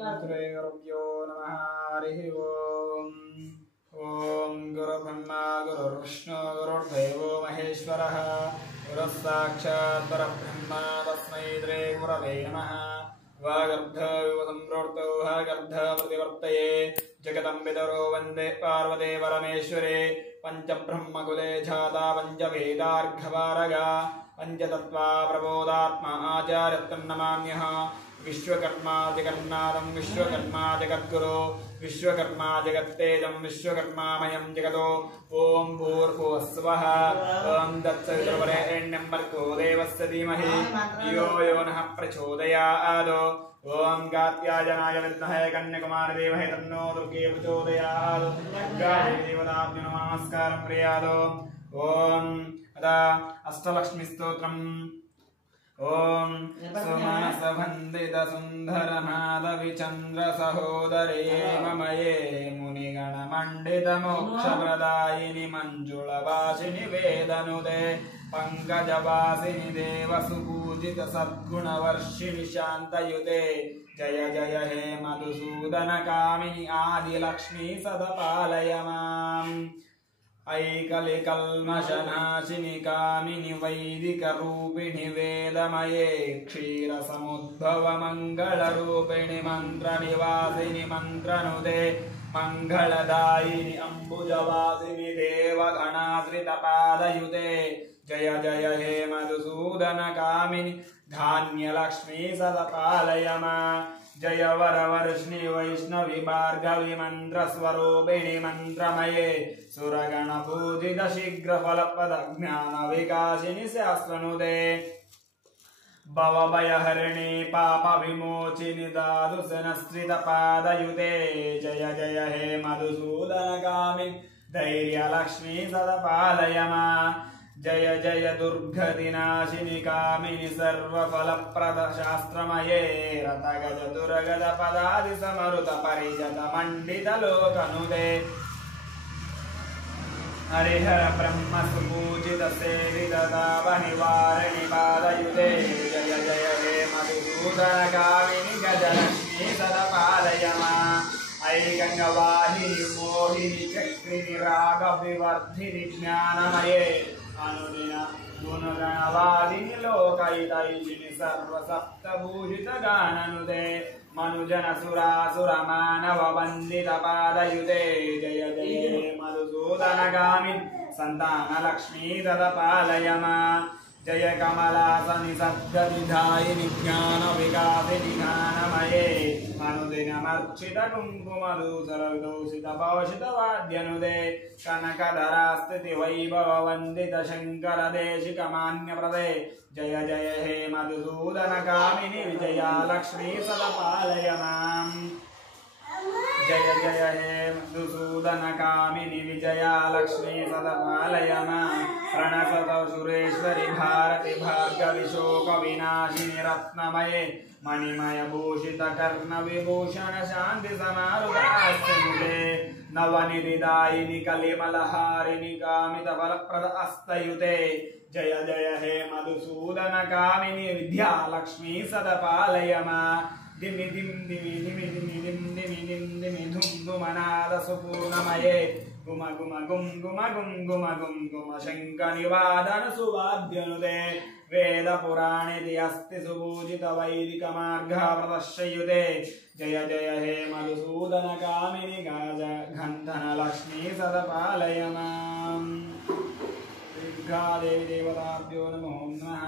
श्री गुरुभ्यो नमः हरिः ओम्। ओम गुरुब्रह्मा गुरुर्विष्णु गुरुर्देवो महेश्वरः गुरुः साक्षात् परब्रह्म तस्मै श्री गुरवे नमः। वागर्धविवसंप्रोक्तौ वागर्धप्रतिवर्तये जगदम्बितरो वन्दे पार्वती परमेश्वरे। पंचब्रह्मकुले जाता पंचवेदार्घवारगा पंचतत्त्वा प्रबोधात्मा आचार्यत्वन्नमाम्यः। विश्वकर्मा जगन्नाथं विश्वकर्मा जगद्गुरो विश्वकर्मा जगत्तेजं विश्वकर्मामयं जगतो। ओम भूर्भुवस्सुवः ओम तत्सवितुर्वरेण्यं भर्गो देवस्य धीमहि धियो यो नः प्रचोदयात्। ओम कात्यायनाय विद्महे कन्याकुमारी देवहि तन्नो दुर्गे प्रचोदयात्। देवताभ्यो नमस्कारं कुर्यात्। ओम अदा अष्टलक्ष्मी स्तोत्रम्। ओम सुमनसवन्दित सुंदर माधवी चंद्र सहोदरे ममये मुनिगणमंडित मोक्षप्रदायिनि मंजुलवासिनि वेदनुदे पंकजवासिनि देवसुपूजित सद्गुणवर्षिणि शान्तयुते। जय जय हे मधुसूदन कामिनि आदिलक्ष्मी सदपालय माम्। ऐकलिकल्मषनाशिनि कामिनि वैदिकरूपिणि वेदमये क्षीरसमुद्भव मङ्गलरूपिणि मन्त्रनिवासिनि मन्त्रनुदे मङ्गलदायिनि अम्बुजवासिनि देवगणाश्रितपादयुते। जय जय हे मधुसूदन कामिनि धान्यलक्ष्मी सदपालय माम्। जय वरवर्षिणि वैष्णवी भार्गवी मंत्रस्वरूपिणि मंत्रमये सुरगणपूजित शीघ्रफलप्रद ज्ञानविकासिनि शास्त्रनुदे भवभयहरिणि पापविमोचिनि दादुसनश्रितपादयुते। जय जय हे मधुसूदनकामिनि धैर्यलक्ष्मी सदपालय माम्। जय जय दुर्गतिनाशिनि कामिनि सर्वफलप्रद शास्त्रमये रतगज दुर्गज पदादि समरुत परिजत मंडित लोकनुदे हरिहर ब्रह्म सुपूजित सेवित दावनिवारिणि पादयुते। जय जय हे मधुसूदन कामिनि गजलक्ष्मी सदपालय माम्। ऐ गंगवाहिनि मोहिनि चक्रिनि रागविवर्धिनि ज्ञानमये अनुदिन गुणगणवादिनि लोकहितैषिणि सर्वसप्तभूषित गाननुदे मनुजन सुरासुर मानव वन्दित पादयुते। जय जय हे मधुसूदन कामिनि संतान लक्ष्मी सदपालय माम्। जय कमलासनि सद्गतिदायिनि ज्ञान विकासिनि ज्ञानमये अनुदिनमर्चित कुङ्कुमधूसर विदूषित भौषित वाद्यनुदे कनकधरास्थिति वैभव वन्दित शंकर देशिक मान्यप्रदे। जय जय हे मधुसूदन कामिनि विजया लक्ष्मी सदपालय माम्। जय जय हे मधुसूदन कामिनि विजया लक्ष्मी सदपालय माम्। प्रणसत सुरेश्वरि भारति भार्गवि शोक विनाशिनि रत्नमये मणिमय भूषित कर्ण विभूषण शांति समारुदास्ते नवनिधिदायिनि कलिमलहारिणि कामित फलप्रद अस्तयुते। जय जय हे मधुसूदन कामिनि विद्या लक्ष्मी सदपालय माम्। दिमि दिम दिमि दिमि दिमि दिम दिमि दिम दिमि धुम धुमनाद सुपूर्णमये गुम गुम गुम गुम गुम गुम गुम गुम शंख निवादन सुवाद्यनुदे वेद पुराणेति अस्ति सुपूजित वैदिक मार्ग प्रदर्शयुते। जय जय हे मधुसूदन कामिनि गाज गन्धन लक्ष्मी सदपालय माम्। देवी देवताभ्यो नमो नमः।